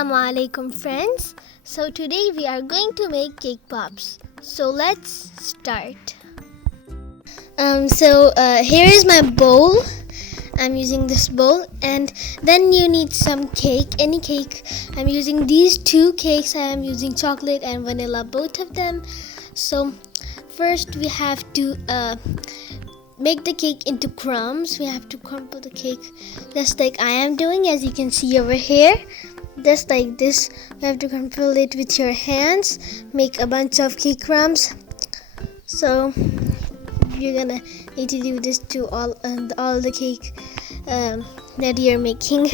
Assalamu alaikum friends. So today we are going to make cake pops. So let's start. Here is my bowl. I'm using this bowl, and then you need some cake, any cake. I'm using these two cakes. I am using chocolate and vanilla, both of them. So first we have to make the cake into crumbs. We have to crumble the cake just like I am doing, as you can see over here. Just like this, you have to crumble it with your hands. Make a bunch of cake crumbs. So you're gonna need to do this to all the cake that you're making.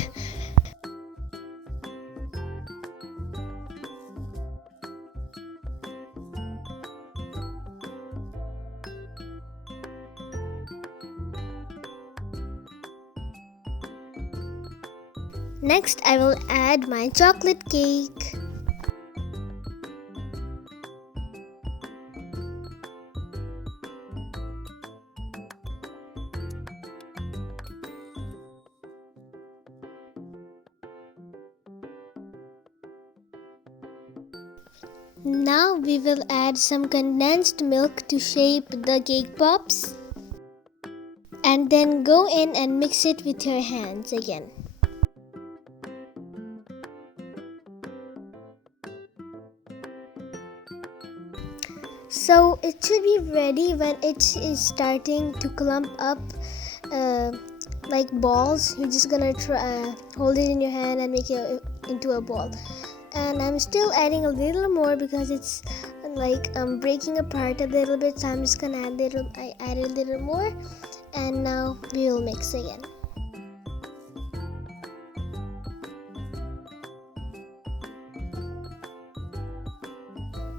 Next, I will add my chocolate cake. Now we will add some condensed milk to shape the cake pops, and then go in and mix it with your hands again. So it should be ready when it is starting to clump up like balls. You're just gonna hold it in your hand and make it into a ball. And I'm still adding a little more because it's like breaking apart a little bit. So I'm just gonna I added a little more, and now we will mix again.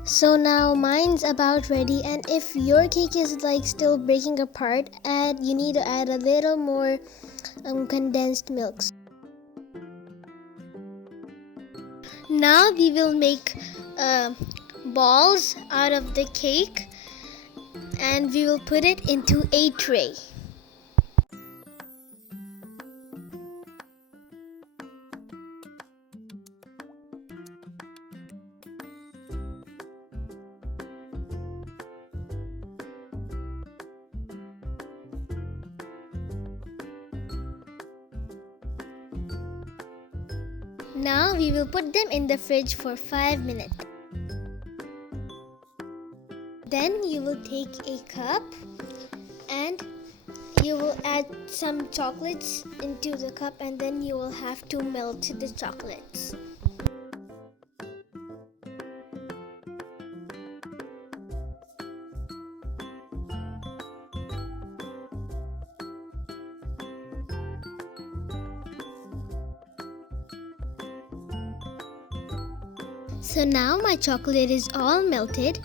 So now mine's about ready, and if your cake is like still breaking apart, you need to add a little more condensed milk. Now we will make balls out of the cake, and we will put it into a tray. Now we will put them in the fridge for 5 minutes. Then you will take a cup and you will add some chocolates into the cup, and then you will have to melt the chocolates. So now my chocolate is all melted.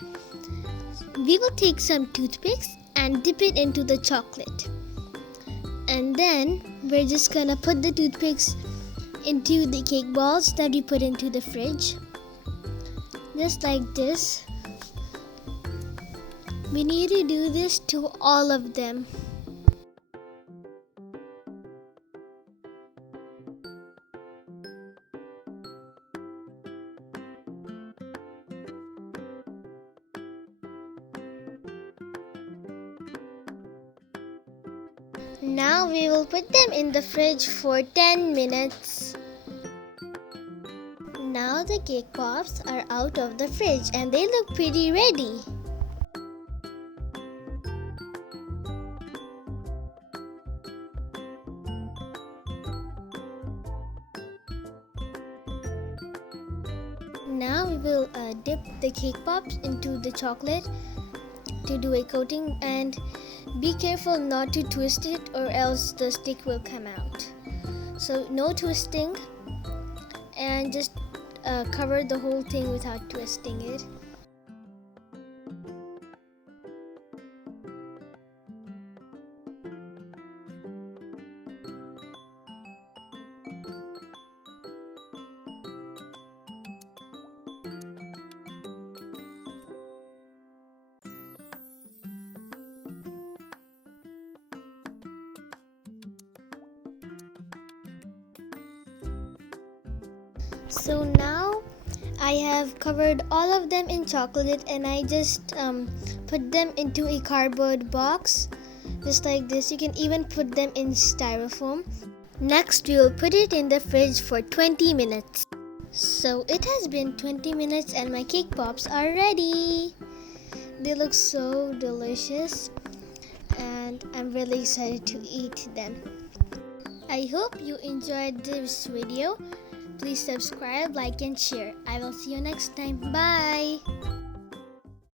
We will take some toothpicks and dip it into the chocolate. And then we're just gonna put the toothpicks into the cake balls that we put into the fridge. Just like this. We need to do this to all of them. Now we will put them in the fridge for 10 minutes. Now the cake pops are out of the fridge and they look pretty ready. Now we will dip the cake pops into the chocolate to do a coating, and be careful not to twist it or else the stick will come out. So no twisting, and just cover the whole thing without twisting it. So now I have covered all of them in chocolate, and I just put them into a cardboard box just like this. You can even put them in styrofoam. Next, we will put it in the fridge for 20 minutes. So it has been 20 minutes and my cake pops are ready. They look so delicious and I'm really excited to eat them. I hope you enjoyed this video. Please subscribe, like, and share. I will see you next time. Bye!